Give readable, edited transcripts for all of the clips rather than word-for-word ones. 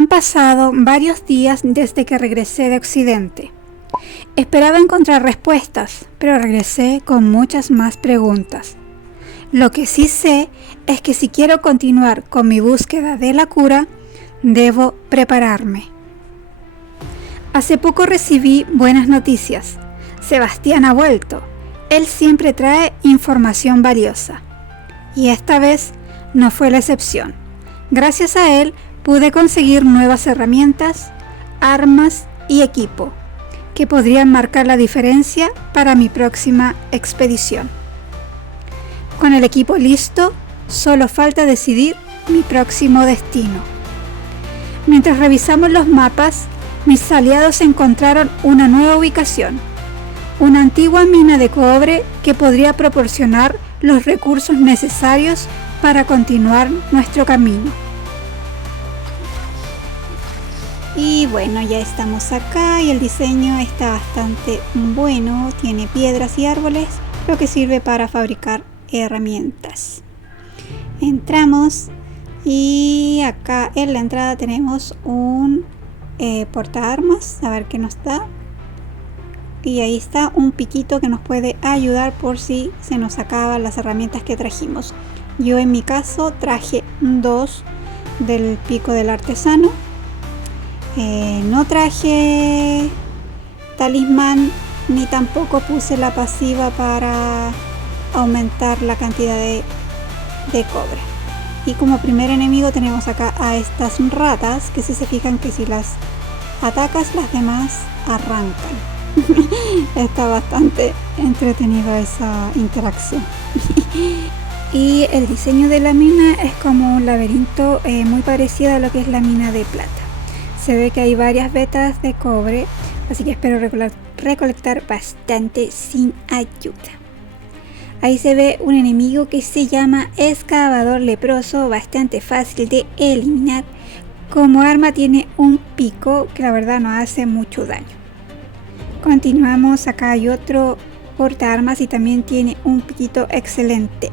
Han pasado varios días desde que regresé de Occidente. Esperaba encontrar respuestas, pero regresé con muchas más preguntas. Lo que sí sé es que si quiero continuar con mi búsqueda de la cura, debo prepararme. Hace poco recibí buenas noticias. Sebastián ha vuelto. Él siempre trae información valiosa. Y esta vez no fue la excepción. Gracias a él pude conseguir nuevas herramientas, armas y equipo que podrían marcar la diferencia para mi próxima expedición. Con el equipo listo, solo falta decidir mi próximo destino. Mientras revisamos los mapas, mis aliados encontraron una nueva ubicación, una antigua mina de cobre que podría proporcionar los recursos necesarios para continuar nuestro camino. Y bueno, ya estamos acá y el diseño está bastante bueno, tiene piedras y árboles, lo que sirve para fabricar herramientas. Entramos y acá en la entrada tenemos un portaarmas, a ver qué nos da. Y ahí está un piquito que nos puede ayudar por si se nos acaban las herramientas que trajimos. Yo en mi caso traje 2 del pico del artesano. No traje talismán ni tampoco puse la pasiva para aumentar la cantidad de cobre. Y como primer enemigo tenemos acá a estas ratas que si se fijan que si las atacas las demás arrancan. Está bastante entretenido esa interacción. Y el diseño de la mina es como un laberinto muy parecido a lo que es la mina de plata. Se ve que hay varias vetas de cobre, así que espero recolectar bastante sin ayuda. Ahí se ve un enemigo que se llama excavador leproso, bastante fácil de eliminar. Como arma tiene un pico que la verdad no hace mucho daño. Continuamos, acá hay otro portaarmas y también tiene un piquito excelente.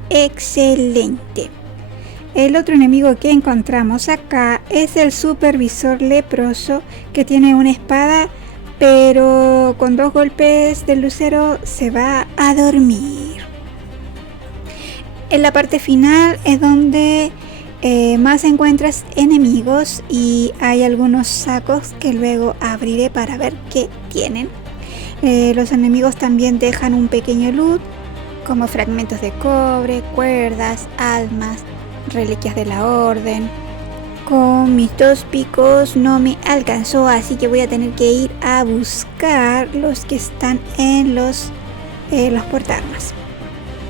El otro enemigo que encontramos acá es el supervisor leproso que tiene una espada, pero con 2 golpes del lucero se va a dormir. En la parte final es donde más encuentras enemigos y hay algunos sacos que luego abriré para ver qué tienen. Los enemigos también dejan un pequeño loot como fragmentos de cobre, cuerdas, almas, reliquias de la orden. Con mis 2 picos no me alcanzó, así que voy a tener que ir a buscar los que están en los portaarmas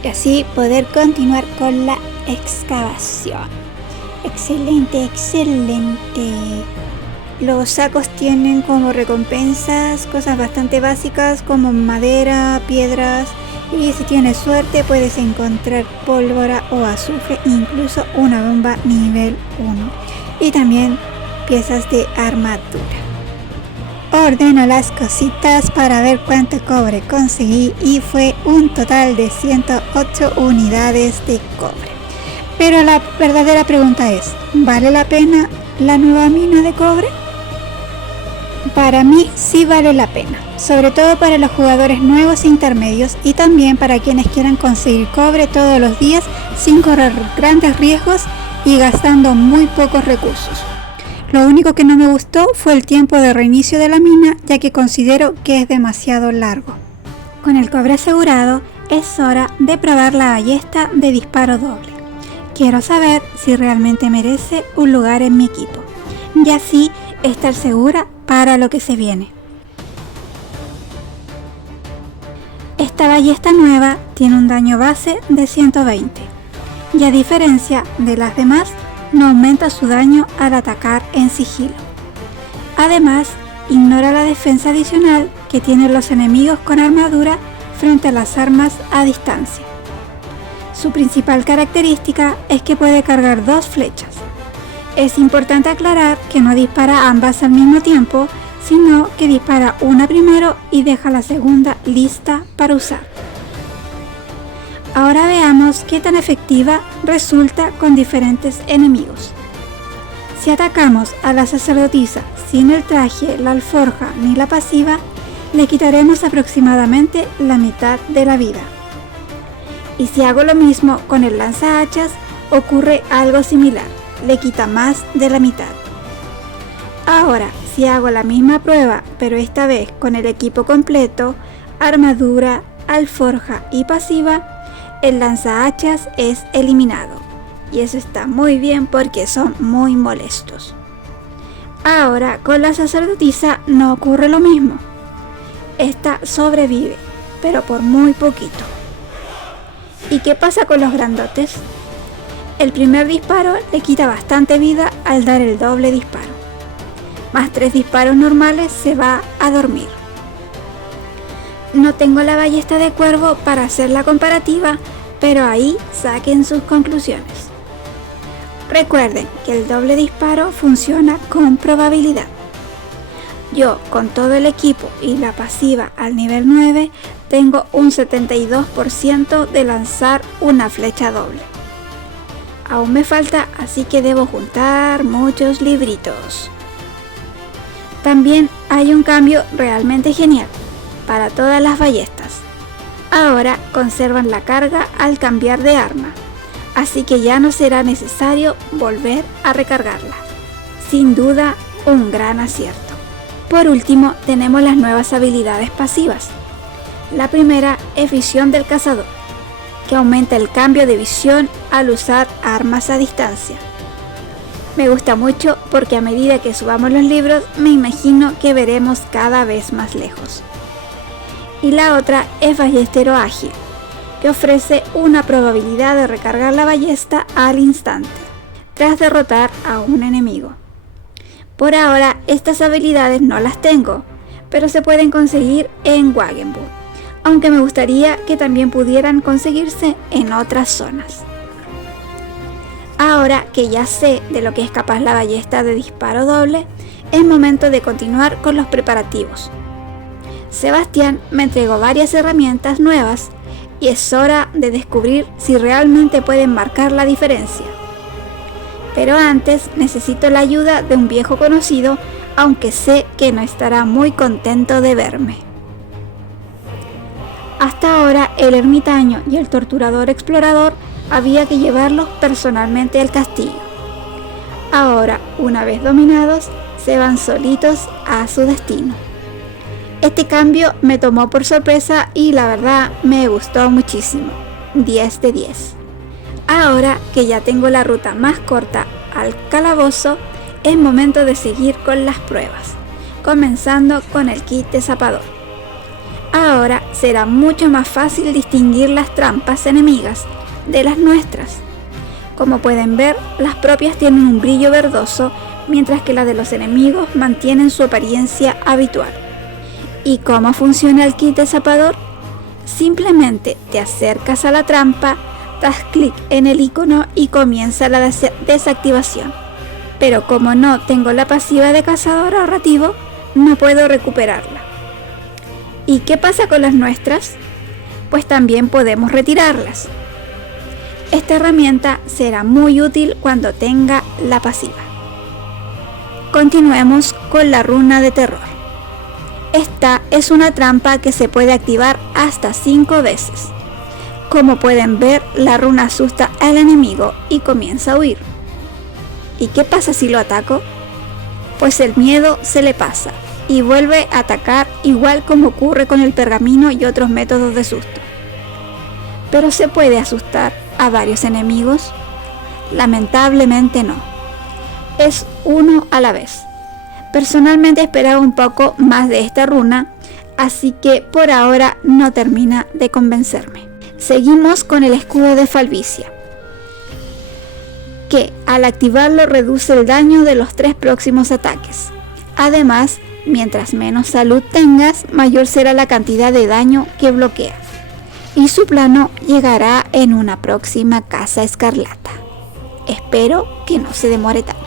y así poder continuar con la excavación. Excelente. Los sacos tienen como recompensas cosas bastante básicas como madera, piedras y si tienes suerte puedes encontrar pólvora o azufre, incluso una bomba nivel 1 y también piezas de armadura. Ordeno las cositas para ver cuánto cobre conseguí y fue un total de 108 unidades de cobre. Pero la verdadera pregunta es, ¿vale la pena la nueva mina de cobre? Para mí sí vale la pena, sobre todo para los jugadores nuevos e intermedios y también para quienes quieran conseguir cobre todos los días sin correr grandes riesgos y gastando muy pocos recursos. Lo único que no me gustó fue el tiempo de reinicio de la mina, ya que considero que es demasiado largo. Con el cobre asegurado, es hora de probar la ballesta de disparo doble. Quiero saber si realmente merece un lugar en mi equipo y así estar segura para lo que se viene. Esta ballesta nueva tiene un daño base de 120 y a diferencia de las demás no aumenta su daño al atacar en sigilo. Además, ignora la defensa adicional que tienen los enemigos con armadura frente a las armas a distancia. Su principal característica es que puede cargar 2 flechas. Es importante aclarar que no dispara ambas al mismo tiempo, sino que dispara una primero y deja la segunda lista para usar. Ahora veamos qué tan efectiva resulta con diferentes enemigos. Si atacamos a la sacerdotisa sin el traje, la alforja ni la pasiva, le quitaremos aproximadamente la mitad de la vida. Y si hago lo mismo con el lanzahachas, ocurre algo similar, le quita más de la mitad. Ahora, si hago la misma prueba, pero esta vez con el equipo completo, armadura, alforja y pasiva, el lanzahachas es eliminado. Y eso está muy bien porque son muy molestos. Ahora, con la sacerdotisa no ocurre lo mismo. Esta sobrevive, pero por muy poquito. ¿Y qué pasa con los grandotes? El primer disparo le quita bastante vida al dar el doble disparo. Más 3 disparos normales se va a dormir. No tengo la ballesta de cuervo para hacer la comparativa, pero ahí saquen sus conclusiones. Recuerden que el doble disparo funciona con probabilidad. Yo, con todo el equipo y la pasiva al nivel 9, tengo un 72% de lanzar una flecha doble. Aún me falta, así que debo juntar muchos libritos. También hay un cambio realmente genial para todas las ballestas. Ahora conservan la carga al cambiar de arma, así que ya no será necesario volver a recargarla. Sin duda, un gran acierto. Por último, tenemos las nuevas habilidades pasivas. La primera es visión del cazador, que aumenta el cambio de visión al usar armas a distancia. Me gusta mucho porque a medida que subamos los libros, me imagino que veremos cada vez más lejos. Y la otra es ballestero ágil, que ofrece una probabilidad de recargar la ballesta al instante, tras derrotar a un enemigo. Por ahora, estas habilidades no las tengo, pero se pueden conseguir en Wagenburg, aunque me gustaría que también pudieran conseguirse en otras zonas. Ahora que ya sé de lo que es capaz la ballesta de disparo doble, es momento de continuar con los preparativos. Sebastián me entregó varias herramientas nuevas y es hora de descubrir si realmente pueden marcar la diferencia. Pero antes necesito la ayuda de un viejo conocido, aunque sé que no estará muy contento de verme. Hasta ahora el ermitaño y el torturador explorador había que llevarlos personalmente al castillo. Ahora, una vez dominados, se van solitos a su destino. Este cambio me tomó por sorpresa y la verdad me gustó muchísimo. 10 de 10. Ahora que ya tengo la ruta más corta al calabozo, es momento de seguir con las pruebas, comenzando con el kit de zapador. Ahora será mucho más fácil distinguir las trampas enemigas de las nuestras. Como pueden ver, las propias tienen un brillo verdoso, mientras que las de los enemigos mantienen su apariencia habitual. ¿Y cómo funciona el kit de zapador? Simplemente te acercas a la trampa, das clic en el icono y comienza la desactivación. Pero como no tengo la pasiva de cazador ahorrativo, no puedo recuperarla. ¿Y qué pasa con las nuestras? Pues también podemos retirarlas. Esta herramienta será muy útil cuando tenga la pasiva. Continuemos con la runa de terror. Esta es una trampa que se puede activar hasta 5 veces. Como pueden ver, la runa asusta al enemigo y comienza a huir. ¿Y qué pasa si lo ataco? Pues el miedo se le pasa y vuelve a atacar, igual como ocurre con el pergamino y otros métodos de susto. ¿Pero se puede asustar a varios enemigos? Lamentablemente no. Es uno a la vez. Personalmente esperaba un poco más de esta runa, así que por ahora no termina de convencerme. Seguimos con el escudo de Falvicia, que al activarlo reduce el daño de los 3 próximos ataques. Además, mientras menos salud tengas, mayor será la cantidad de daño que bloquea. Y su plano llegará en una próxima casa escarlata. Espero que no se demore tanto.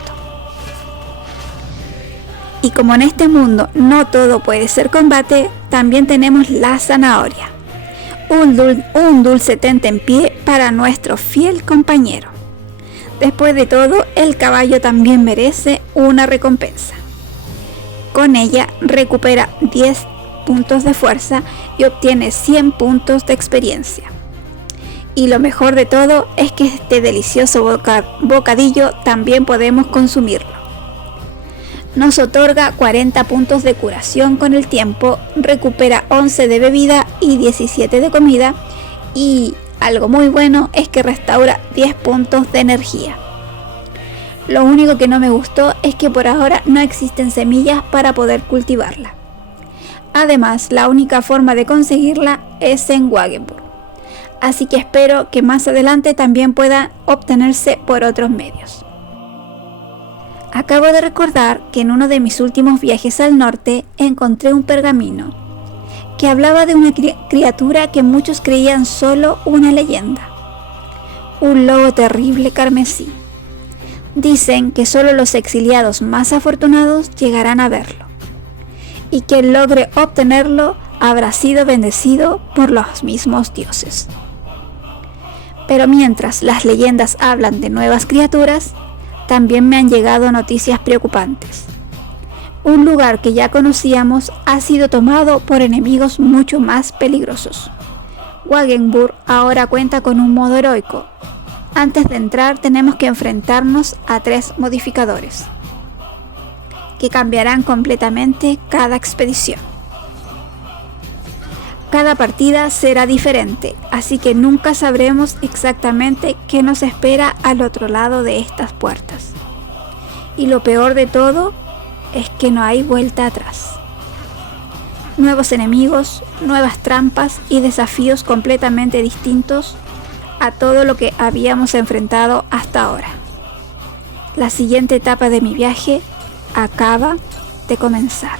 Y como en este mundo no todo puede ser combate, también tenemos la zanahoria. Un dulce tentempié para nuestro fiel compañero. Después de todo, el caballo también merece una recompensa. Con ella recupera 10 puntos de fuerza y obtiene 100 puntos de experiencia. Y lo mejor de todo es que este delicioso bocadillo también podemos consumirlo. Nos otorga 40 puntos de curación con el tiempo, recupera 11 de bebida y 17 de comida, y algo muy bueno es que restaura 10 puntos de energía. Lo único que no me gustó es que por ahora no existen semillas para poder cultivarla. Además, la única forma de conseguirla es en Wagenburg, así que espero que más adelante también pueda obtenerse por otros medios. Acabo de recordar que en uno de mis últimos viajes al norte encontré un pergamino que hablaba de una criatura que muchos creían solo una leyenda, un lobo terrible carmesí. Dicen que solo los exiliados más afortunados llegarán a verlo, y quien logre obtenerlo habrá sido bendecido por los mismos dioses. Pero mientras las leyendas hablan de nuevas criaturas, también me han llegado noticias preocupantes. Un lugar que ya conocíamos ha sido tomado por enemigos mucho más peligrosos. Wagenburg ahora cuenta con un modo heroico. Antes de entrar tenemos que enfrentarnos a 3 modificadores, que cambiarán completamente cada expedición. Cada partida será diferente, así que nunca sabremos exactamente qué nos espera al otro lado de estas puertas. Y lo peor de todo es que no hay vuelta atrás. Nuevos enemigos, nuevas trampas y desafíos completamente distintos a todo lo que habíamos enfrentado hasta ahora. La siguiente etapa de mi viaje acaba de comenzar.